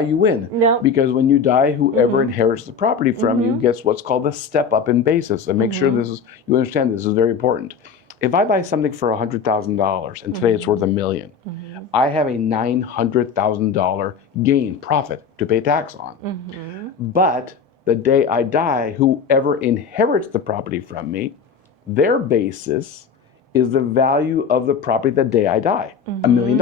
You win. No. Because when you die, whoever inherits the property from you gets what's called a step up in basis. And make sure you understand this is very important. If I buy something for $100,000 and today it's worth $1 million, I have a $900,000 gain, profit to pay tax on. But the day I die, whoever inherits the property from me, their basis is the value of the property the day I die, $1 million.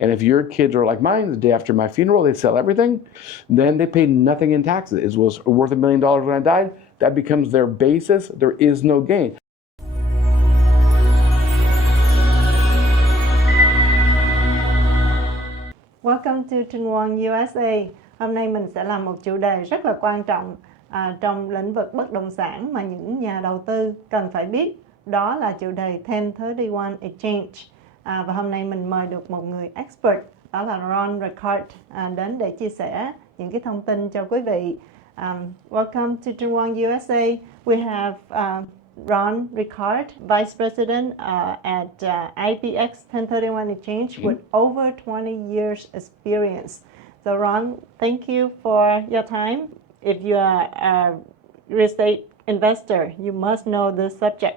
And if your kids are like mine, the day after my funeral, they sell everything, then they pay nothing in taxes. It was worth $1 million when I died. That becomes their basis. There is no gain. Welcome to Trinhcrewong USA. Hôm nay mình sẽ làm một chủ đề rất là quan trọng trong lĩnh vực bất động sản mà những nhà đầu tư cần phải biết. Đó là chủ đề 1031 exchange. Và hôm nay mình mời được một người expert, đó là Ron Ricard, đến để chia sẻ những cái thông tin cho quý vị. Welcome to Trinhcrewong USA. We have Ron Ricard, Vice President at IPX 1031 Exchange with over 20 years experience. So Ron, thank you for your time. If you are a real estate investor, you must know this subject.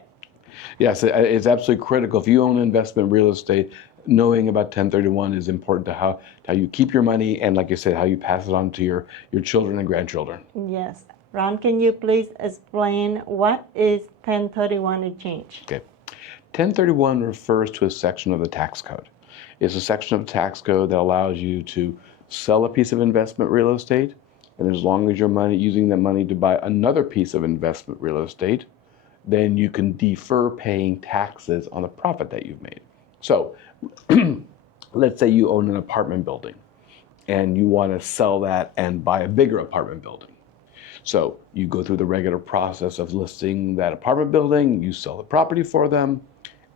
Yes, it's absolutely critical. If you own investment real estate, knowing about 1031 is important to how you keep your money and, like you said, how you pass it on to your children and grandchildren. Yes. Ron, can you please explain what is 1031 exchange? Okay. 1031 refers to a section of the tax code. It's a section of the tax code that allows you to sell a piece of investment real estate, and as long as you're using that money to buy another piece of investment real estate, then you can defer paying taxes on the profit that you've made. So let's say you own an apartment building and you want to sell that and buy a bigger apartment building. So you go through the regular process of listing that apartment building, you sell the property for them.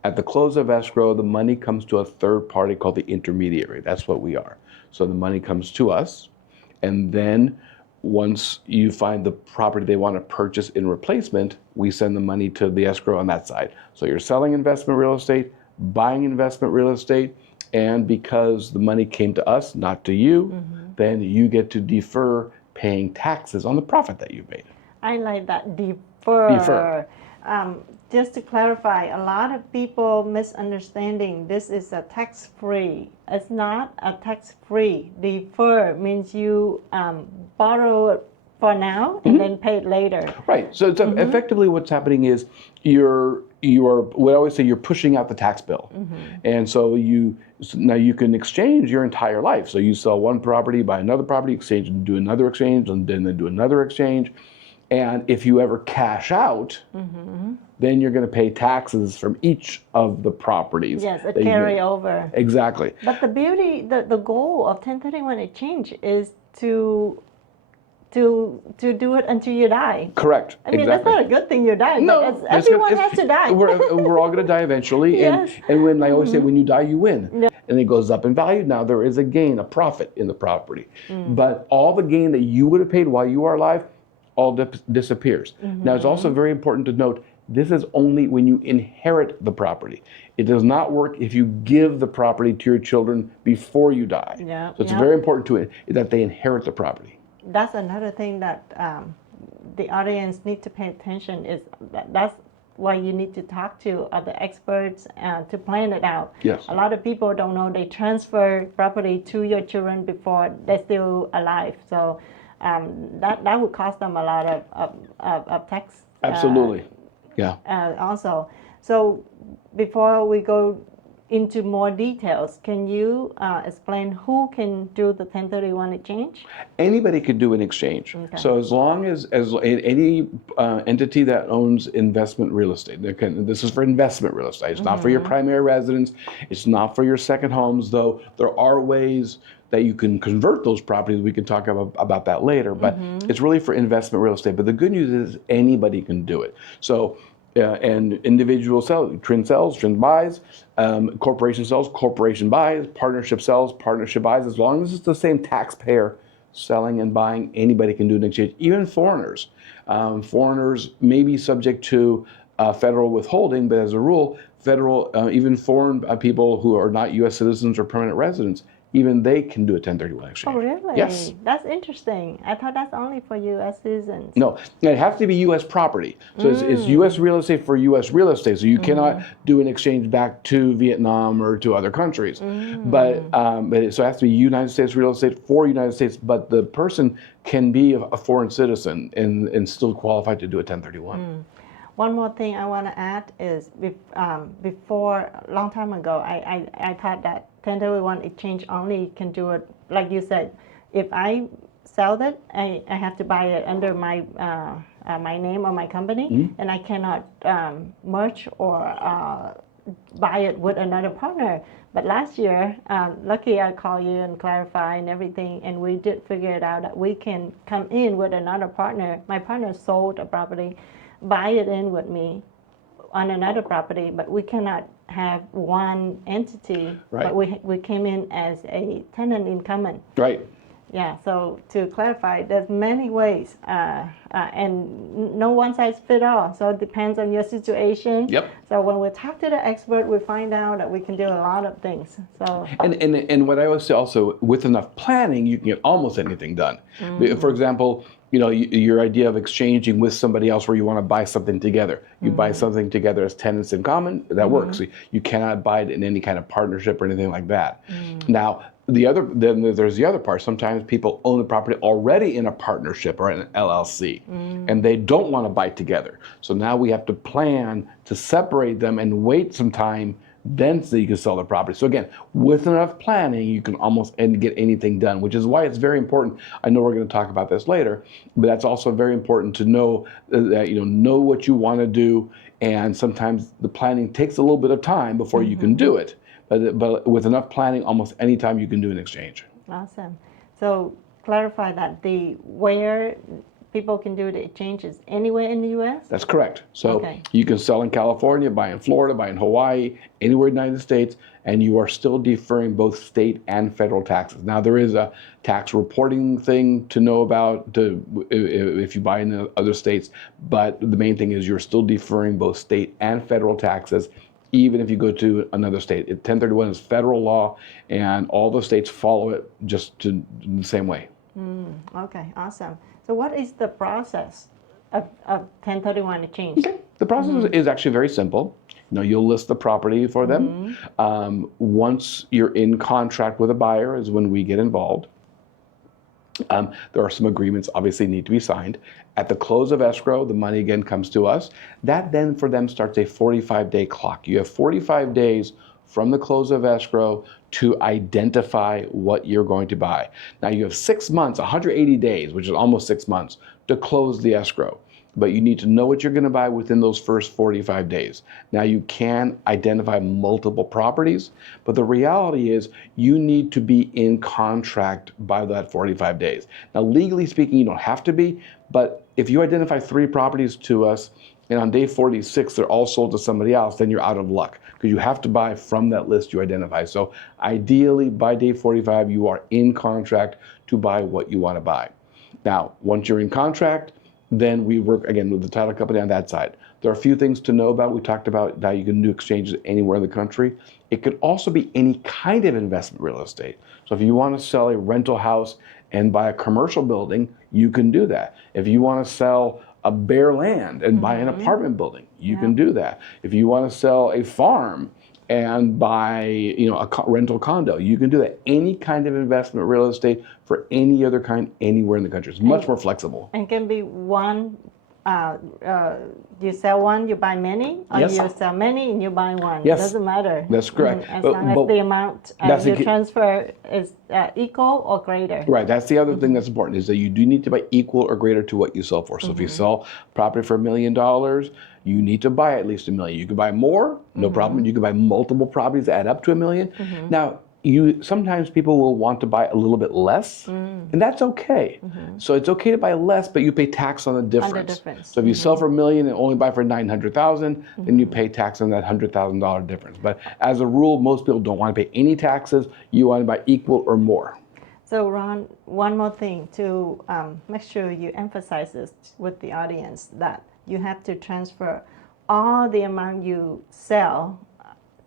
At the close of escrow, the money comes to a third party called the intermediary. That's what we are. So the money comes to us, and then once you find the property they want to purchase in replacement, we send the money to the escrow on that side. So you're selling investment real estate, buying investment real estate, and because the money came to us, not to you, then you get to defer paying taxes on the profit that you've made. I like that, defer. Just to clarify, a lot of people misunderstanding this is a tax-free. It's not a tax-free. Defer means you borrow it for now and then pay it later. Right. So it's effectively what's happening is you are what I always say, you're pushing out the tax bill. And so now you can exchange your entire life. So you sell one property, buy another property, exchange and do another exchange, and then do another exchange. And if you ever cash out, then you're going to pay taxes from each of the properties. Yes, a carry over. Exactly. But the beauty, the goal of 1031 exchange is to do it until you die. Correct. I mean, exactly. that's not a good thing you die. No, but everyone has to die. we're all going to die eventually. Yes. And when I always say, when you die, you win. Yeah. And it goes up in value. Now there is a gain, a profit in the property. But all the gain that you would have paid while you are alive all disappears. Now it's also very important to note, this is only when you inherit the property. It does not work if you give the property to your children before you die. Yeah, So it's very important that they inherit the property. That's another thing that the audience need to pay attention is that's why you need to talk to other experts to plan it out. Yes. A lot of people don't know they transfer property to your children before they're still alive. So that would cost them a lot of tax. Absolutely. Yeah. Also, so before we go into more details, can you explain who can do the 1031 exchange? Anybody could do an exchange. Okay. So as long as any entity that owns investment real estate, this is for investment real estate. It's not for your primary residence. It's not for your second homes, though there are ways that you can convert those properties. We can talk about that later, but it's really for investment real estate. But the good news is anybody can do it. So, and individual sells, Trinhwn sells, Trinhwn buys, corporation sells, corporation buys, partnership sells, partnership buys. As long as it's the same taxpayer selling and buying, anybody can do an exchange, even foreigners. Foreigners may be subject to federal withholding, but as a rule, even foreign people who are not U.S. citizens or permanent residents even they can do a 1031 exchange. Oh, really? Yes. That's interesting. I thought that's only for U.S. citizens. No, it has to be U.S. property. So it's U.S. real estate for U.S. real estate. So you cannot do an exchange back to Vietnam or to other countries. But so it has to be United States real estate for United States. But the person can be a foreign citizen and still qualify to do a 1031. One more thing I want to add is before, a long time ago, I thought that 1031 exchange only can do it, like you said, if I sell it, I have to buy it under my my name or my company, and I cannot merge or buy it with another partner. But last year, lucky I called you and clarify and everything, and we did figure it out that we can come in with another partner. My partner sold a property, buy it in with me on another property, but we cannot have one entity. Right. But we came in as a tenant in common. Right. Yeah, so to clarify, there's many ways, and no one size fit all. So it depends on your situation. Yep. So when we talk to the expert, we find out that we can do a lot of things. So And what I always say also, with enough planning, you can get almost anything done. For example, your idea of exchanging with somebody else where you want to buy something together. You buy something together as tenants in common, that works. You cannot buy it in any kind of partnership or anything like that. Now, then there's the other part. Sometimes people own the property already in a partnership or an LLC, and they don't want to buy together. So now we have to plan to separate them and wait some time, then so you can sell the property. So again, with enough planning, you can almost get anything done, which is why it's very important. I know we're going to talk about this later, but that's also very important to know that know what you want to do, and sometimes the planning takes a little bit of time before you can do it. But with enough planning, almost any time you can do an exchange. Awesome. So clarify that where people can do the exchanges anywhere in the U.S.? That's correct. So you can sell in California, buy in Florida, buy in Hawaii, anywhere in the United States, and you are still deferring both state and federal taxes. Now, there is a tax reporting thing to know about if you buy in other states, but the main thing is you're still deferring both state and federal taxes, even if you go to another state. 1031 is federal law, and all the states follow it just the same way. Okay, awesome. So what is the process of 1031 exchange? Okay. The process is actually very simple. You'll list the property for them. Once you're in contract with a buyer is when we get involved. There are some agreements obviously need to be signed. At the close of escrow, the money again comes to us. That then for them starts a 45-day clock. You have 45 days from the close of escrow to identify what you're going to buy. Now you have 6 months, 180 days, which is almost 6 months, to close the escrow. But you need to know what you're going to buy within those first 45 days. Now you can identify multiple properties, but the reality is you need to be in contract by that 45 days. Now legally speaking, you don't have to be, but if you identify 3 properties to us and on day 46 they're all sold to somebody else, then you're out of luck because you have to buy from that list you identify. So ideally by day 45 you are in contract to buy what you want to buy. Now once you're in contract, then we work again with the title company on that side. There are a few things to know about. We talked about that you can do exchanges anywhere in the country. It could also be any kind of investment real estate. So if you want to sell a rental house and buy a commercial building, you can do that. If you want to sell a bare land and buy an apartment building, you can do that. If you want to sell a farm and buy a rental condo, you can do that. Any kind of investment real estate for any other kind anywhere in the country. It's much more flexible. And can be one, you sell one, you buy many, or you sell many and you buy one. Yes. It doesn't matter. That's correct. As long as the amount you transfer is equal or greater. Right. That's the other thing that's important is that you do need to buy equal or greater to what you sell for. So if you sell property for $1 million, you need to buy at least $1 million. You can buy more, no problem. You can buy multiple properties that add up to $1 million. Now, sometimes people will want to buy a little bit less, and that's okay. So it's okay to buy less, but you pay tax on the difference. So if you sell for $1 million and only buy for $900,000, then you pay tax on that $100,000 difference. But as a rule, most people don't want to pay any taxes. You want to buy equal or more. So Ron, one more thing to make sure you emphasize this with the audience, that you have to transfer all the amount you sell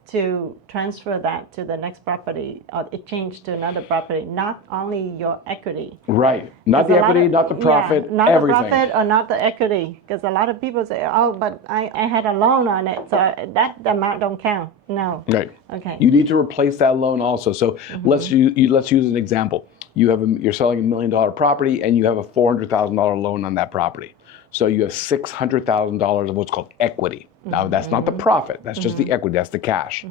to transfer that to the next property or exchange to another property, not only your equity. Right. Not the equity, not the profit, not everything. the profit or not the equity. Because a lot of people say, oh, but I had a loan on it, so that amount don't count. No. Right. Okay. You need to replace that loan also. So let's use an example. You're selling $1 million property and you have a $400,000 loan on that property. So you have $600,000 of what's called equity. Now that's not the profit, that's just the equity, that's the cash.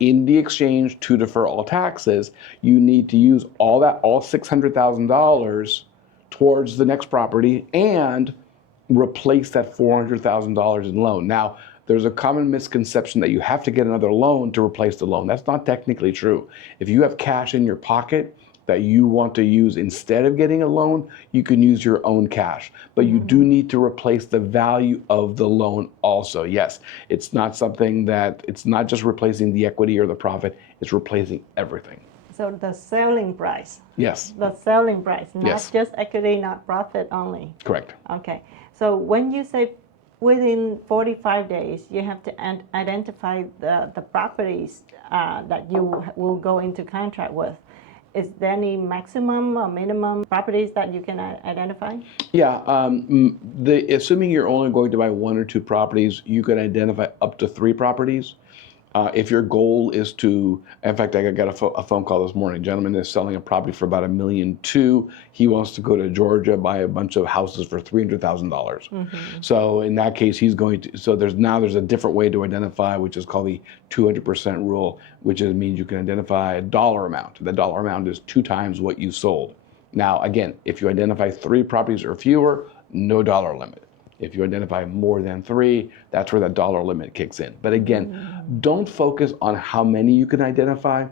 In the exchange to defer all taxes, you need to use all $600,000 towards the next property and replace that $400,000 in loan. Now, there's a common misconception that you have to get another loan to replace the loan. That's not technically true. If you have cash in your pocket that you want to use instead of getting a loan, you can use your own cash. But you do need to replace the value of the loan also. Yes, it's not just replacing the equity or the profit, it's replacing everything. So the selling price. Yes. The selling price, not Yes. just equity, not profit only. Correct. Okay. So when you say within 45 days, you have to identify the properties that you will go into contract with. Is there any maximum or minimum properties that you can identify? Yeah, assuming you're only going to buy 1 or 2 properties, you can identify up to 3 properties. If your goal is to, in fact, I got a phone call this morning. A gentleman is selling a property for about $1.2 million. He wants to go to Georgia, buy a bunch of houses for $300,000. So in that case, he's going to. So there's a different way to identify, which is called the 200% rule, which means you can identify a dollar amount. The dollar amount is 2 times what you sold. Now, again, if you identify 3 properties or fewer, no dollar limit. If you identify more than 3, that's where that dollar limit kicks in. But again, don't focus on how many you can identify.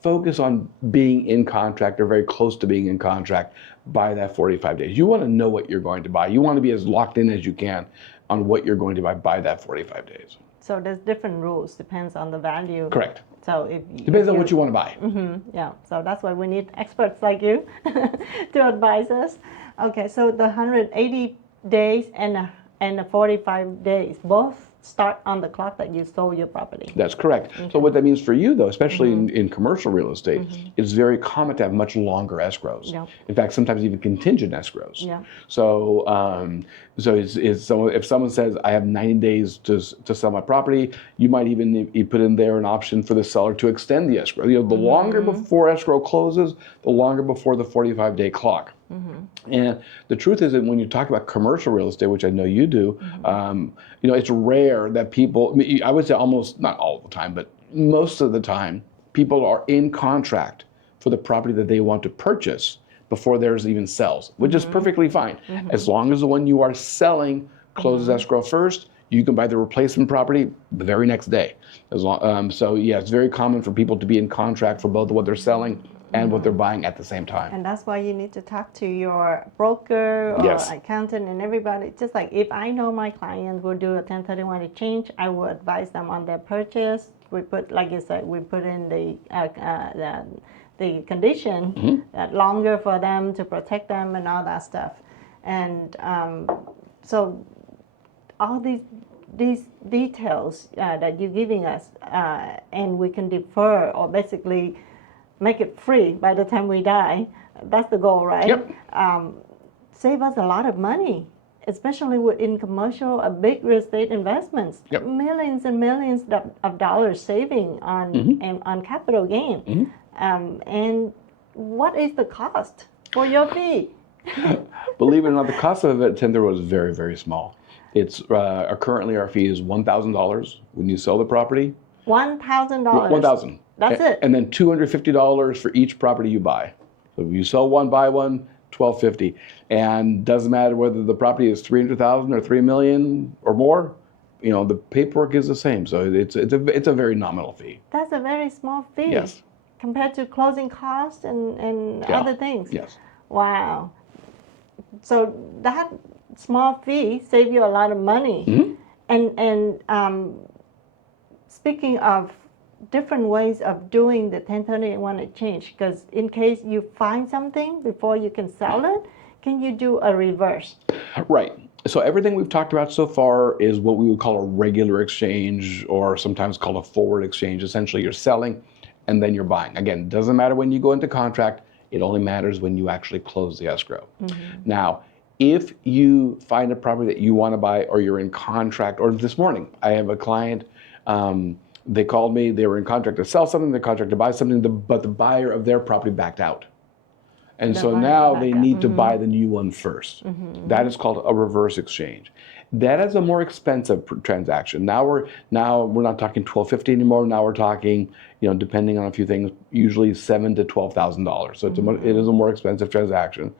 Focus on being in contract or very close to being in contract by that 45 days. You want to know what you're going to buy. You want to be as locked in as you can on what you're going to buy by that 45 days. So there's different rules, depends on the value. Correct. So Depends on what you want to buy. Yeah, so that's why we need experts like you to advise us. Okay, so the 180 days and the 45 days both start on the clock that you sold your property. That's correct. So what that means for you, though, especially in commercial real estate, it's very common to have much longer escrows. Yeah. In fact, sometimes even contingent escrows. Yeah. So, if someone says, I have 90 days to sell my property, you might even put in there an option for the seller to extend the escrow. The longer before escrow closes, the longer before the 45-day clock. And the truth is that when you talk about commercial real estate, which I know you do, it's rare that people, I would say almost, not all the time, but most of the time, people are in contract for the property that they want to purchase before theirs even sells, which is perfectly fine. As long as the one you are selling closes escrow first, you can buy the replacement property the very next day. So yeah, it's very common for people to be in contract for both what they're selling and what they're buying at the same time. And that's why you need to talk to your broker or accountant and everybody. Just like if I know my client will do a 1031 exchange, I will advise them on their purchase. We put, like you said, we put in the condition that longer for them to protect them and all that stuff. And so all these details that you're giving us, and we can defer or basically make it free by the time we die. That's the goal, right? Yep. Save us a lot of money, especially in commercial, big real estate investments. Yep. Millions and millions of dollars saving on capital gain. And what is the cost for your fee? Believe it or not, the cost of a 1031 was very, very small. It's currently our fee is $1,000 when you sell the property. $1,000. $1,000. That's it. And then $250 for each property you buy. So if you sell one, buy one, $1,250. And doesn't matter whether the property is $300,000 or $3 million or more. The paperwork is the same. So it's a very nominal fee. That's a very small fee. Yes. Compared to closing costs and other things. Yes. Wow. So that small fee saved you a lot of money. And speaking of different ways of doing the 1031 exchange, because in case you find something before you can sell it, can you do a reverse? Right. So everything we've talked about so far is what we would call a regular exchange, or sometimes called a forward exchange. Essentially, you're selling and then you're buying. Again, it doesn't matter when you go into contract. It only matters when you actually close the escrow. Now, if you find a property that you want to buy, or you're in contract, or this morning, I have a client, they called me, they were in contract to sell something, they're in contract to buy something, but the buyer of their property backed out. And so now they need to buy the new one first. That is called a reverse exchange. That is a more expensive transaction. Now we're not talking $1,250 anymore. Now we're talking, depending on a few things, usually $7,000 to $12,000. So it is a more expensive transaction.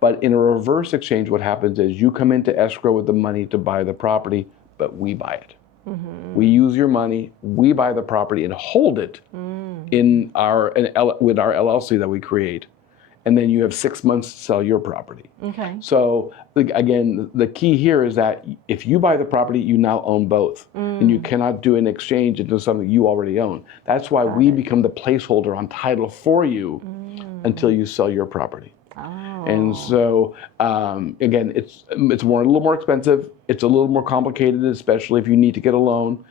But in a reverse exchange, what happens is you come into escrow with the money to buy the property, but we buy it. We use your money, we buy the property and hold it with our LLC that we create. And then you have 6 months to sell your property. Okay. So again, the key here is that if you buy the property, you now own both. And you cannot do an exchange into something you already own. That's why we become the placeholder on title for you until you sell your property. And so, again, it's a little more expensive. It's a little more complicated, especially if you need to get a loan.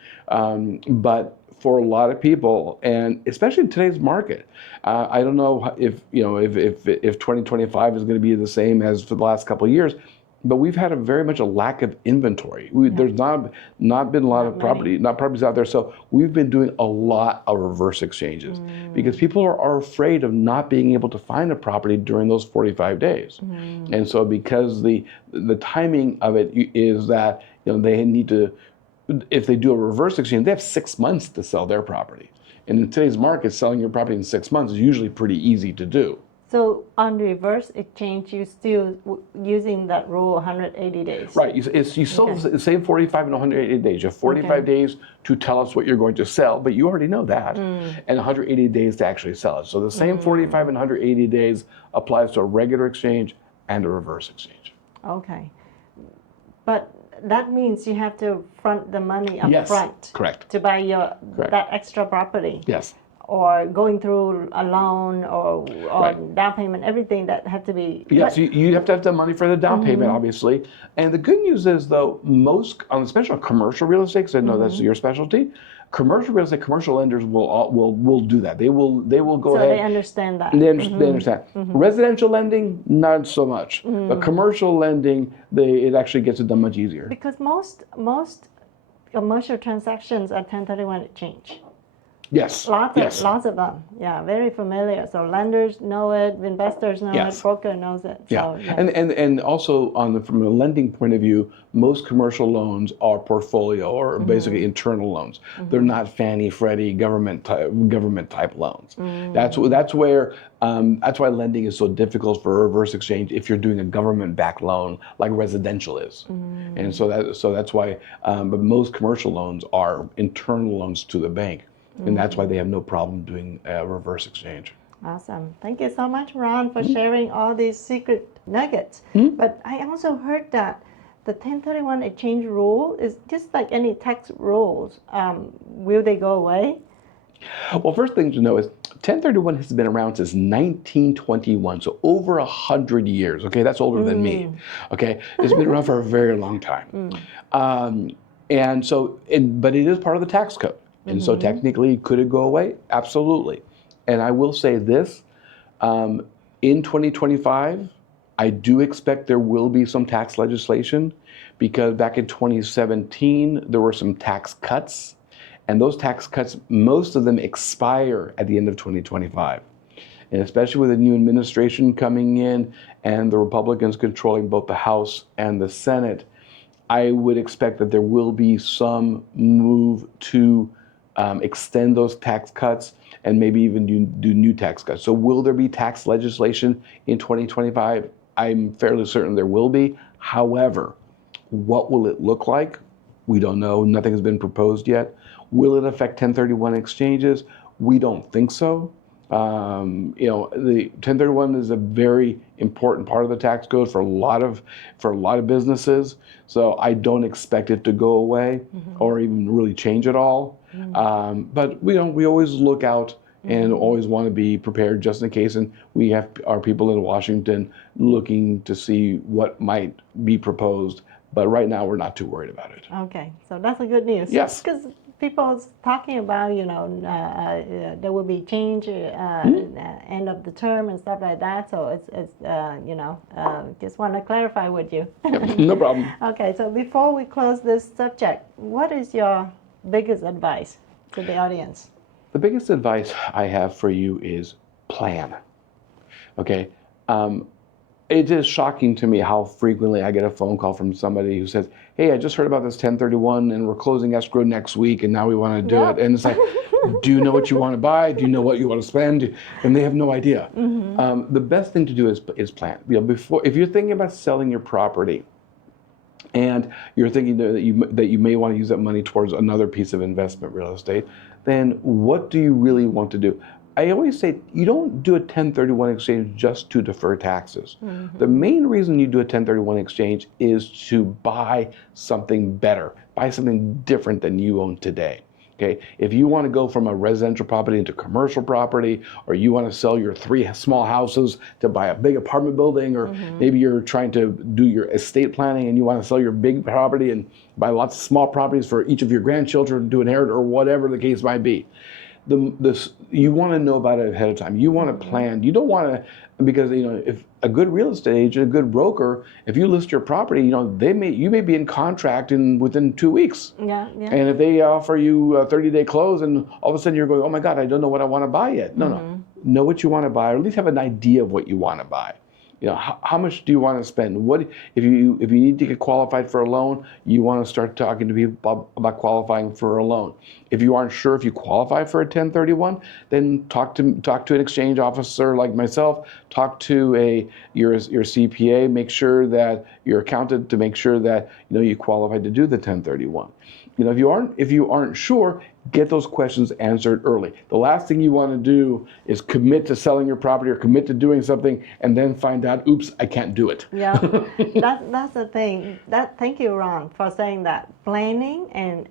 But for a lot of people, and especially in today's market, I don't know if 2025 is going to be the same as for the last couple of years, but we've had very much a lack of inventory. There's not been a lot of properties out there, so we've been doing a lot of reverse exchanges because people are afraid of not being able to find a property during those 45 days. And so because the timing of it is that they need to, if they do a reverse exchange, they have 6 months to sell their property. And in today's market, selling your property in 6 months is usually pretty easy to do. So on reverse exchange, you're still using that rule 180 days? Right. You still the same 45 and 180 days. You have 45 days to tell us what you're going to sell, but you already know that, and 180 days to actually sell it. So the same 45 and 180 days applies to a regular exchange and a reverse exchange. Okay. But that means you have to front the money up front. Correct. To buy that extra property. Yes. Or going through a loan or down payment, everything that had to be. Yes, you have to have the money for the down payment, obviously. And the good news is, though, especially on commercial real estate, because I know that's your specialty, commercial real estate, commercial lenders will do that. They will go ahead. So they understand that. They understand. Residential lending, not so much. But commercial lending, it actually gets it done much easier. Because most commercial transactions are 1031 exchange. Yes. Lots of them. Yeah, very familiar. So lenders know it, investors know it, broker knows it. So, And also from a lending point of view, most commercial loans are portfolio or basically internal loans. They're not Fannie, Freddie, government type loans. That's why lending is so difficult for a reverse exchange if you're doing a government-backed loan like residential is. And so that's why. But most commercial loans are internal loans to the bank. And that's why they have no problem doing a reverse exchange. Awesome. Thank you so much, Ron, for sharing all these secret nuggets. But I also heard that the 1031 exchange rule is just like any tax rules. Will they go away? Well, first thing to know is 1031 has been around since 1921, so over 100 years. Okay, that's older than me. Okay, it's been around for a very long time. But it is part of the tax code. And so technically, could it go away? Absolutely. And I will say this, in 2025, I do expect there will be some tax legislation because back in 2017, there were some tax cuts. And those tax cuts, most of them expire at the end of 2025. And especially with the new administration coming in and the Republicans controlling both the House and the Senate, I would expect that there will be some move to extend those tax cuts and maybe even do new tax cuts. So will there be tax legislation in 2025? I'm fairly certain there will be. However, what will it look like? We don't know. Nothing has been proposed yet. Will it affect 1031 exchanges? We don't think so. The 1031 is a very important part of the tax code for a lot of businesses. So I don't expect it to go away or even really change at all. But we always look out and always want to be prepared just in case. And we have our people in Washington looking to see what might be proposed But right now, we're not too worried about it. Okay, so that's a good news. Yes. Because people's talking about, there will be change end of the term and stuff like that. So it's just want to clarify with you. Yep, no problem. Okay, so before we close this subject, what is your biggest advice to the audience? The biggest advice I have for you is plan. Okay. It is shocking to me how frequently I get a phone call from somebody who says, hey, I just heard about this 1031 and we're closing escrow next week and now we want to do it. And it's like, do you know what you want to buy? Do you know what you want to spend? And they have no idea. The best thing to do is plan. If you're thinking about selling your property and you're thinking that you may want to use that money towards another piece of investment real estate, then what do you really want to do? I always say you don't do a 1031 exchange just to defer taxes. The main reason you do a 1031 exchange is to buy something better, buy something different than you own today. Okay, if you want to go from a residential property into commercial property, or you want to sell your 3 small houses to buy a big apartment building, or maybe you're trying to do your estate planning and you want to sell your big property and buy lots of small properties for each of your grandchildren to inherit, or whatever the case might be. You want to know about it ahead of time. You want to plan. You don't want to, because if a good real estate agent, a good broker, if you list your property, you may be in contract within 2 weeks. Yeah. And if they offer you a 30-day close, and all of a sudden you're going, oh my God, I don't know what I want to buy yet. No. Know what you want to buy, or at least have an idea of what you want to buy. How much do you want to spend? What if you need to get qualified for a loan? You want to start talking to people about qualifying for a loan. If you aren't sure if you qualify for a 1031, then talk to an exchange officer like myself. Talk to your CPA. Make sure that your accountant to make sure that you qualify to do the 1031. If you aren't sure, get those questions answered early. The last thing you want to do is commit to selling your property or commit to doing something and then find out, oops, I can't do it. Yeah, that's the thing. Thank you, Ron, for saying that. Planning and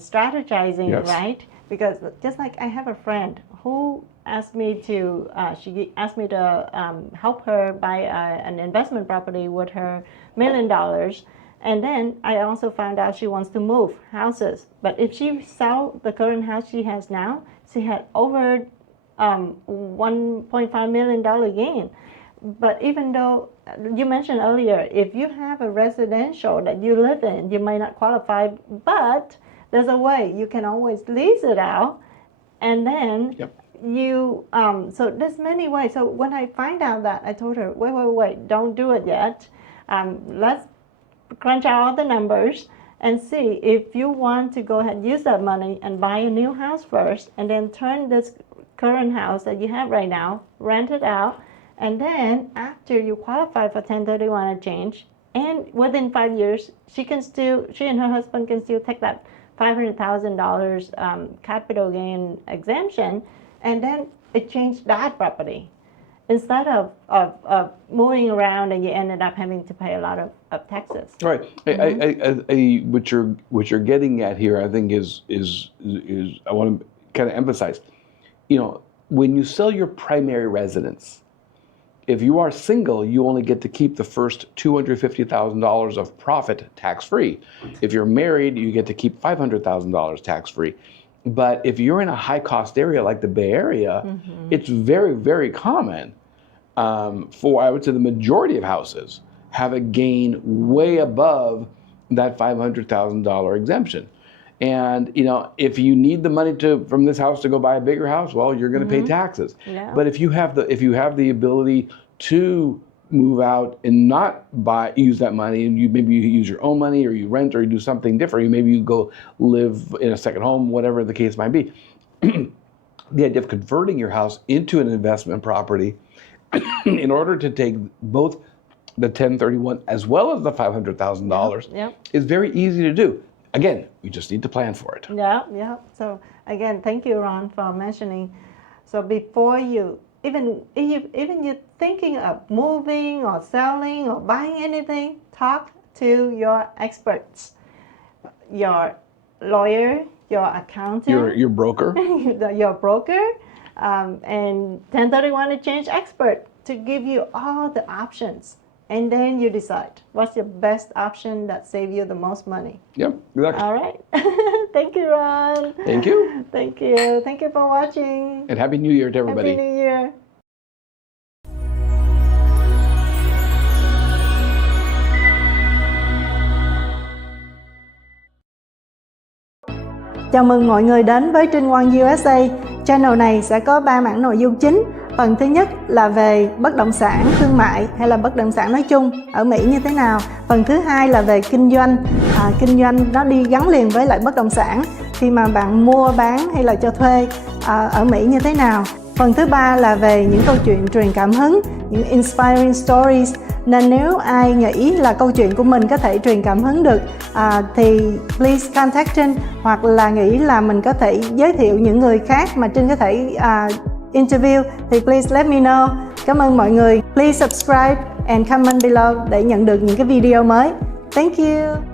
strategizing, yes. Right? Because just like I have a friend who asked me to, help her buy an investment property with her $1 million. And then I also found out she wants to move houses. But if she sells the current house she has now, she had over $1.5 million gain. But even though you mentioned earlier, if you have a residential that you live in, you might not qualify, but there's a way. You can always lease it out, and then so there's many ways. So when I find out that, I told her, wait, don't do it yet. Let's crunch out all the numbers and see if you want to go ahead and use that money and buy a new house first, and then turn this current house that you have right now, rent it out, and then after you qualify for 1031 exchange, and within 5 years, she and her husband can still take that $500,000 capital gain exemption, and then exchange that property. Instead of moving around and you ended up having to pay a lot of taxes. Right. What you're getting at here, I think, is I want to kind of emphasize. When you sell your primary residence, if you are single, you only get to keep the first $250,000 of profit tax-free. If you're married, you get to keep $500,000 tax-free. But if you're in a high-cost area like the Bay Area, it's very, very common for, I would say, the majority of houses have a gain way above that $500,000 exemption. And if you need the money from this house to go buy a bigger house, well, you're going to pay taxes. Yeah. But if you have the ability to move out and not use that money, and maybe you use your own money, or you rent, or you do something different, maybe you go live in a second home, whatever the case might be. The idea of converting your house into an investment property in order to take both the 1031 as well as the $500,000 is very easy to do. Again, we just need to plan for it. Yeah. So again, thank you, Ron, for mentioning. So before even you're thinking of moving or selling or buying anything, talk to your experts, your lawyer, your accountant, your broker, your broker, and 1031 exchange expert to give you all the options and then you decide what's your best option that save you the most money. Yep, exactly. All right. Thank you, Ron. Thank you. Thank you. Thank you for watching. And Happy New Year to everybody. Happy New Year. Chào mừng mọi người đến với Trinhcrewong USA. Channel này sẽ có 3 mảng nội dung chính. Phần thứ nhất là về bất động sản thương mại hay là bất động sản nói chung ở Mỹ như thế nào. Phần thứ hai là về kinh doanh. Kinh doanh nó đi gắn liền với lại bất động sản khi mà bạn mua bán hay là cho thuê ở Mỹ như thế nào. Phần thứ ba là về những câu chuyện truyền cảm hứng, những inspiring stories. Nên nếu ai nghĩ là câu chuyện của mình có thể truyền cảm hứng được thì please contact Trinh, hoặc là nghĩ là mình có thể giới thiệu những người khác mà Trinh có thể interview thì please let me know. Cảm ơn mọi người. Please subscribe and comment below để nhận được những cái video mới. Thank you.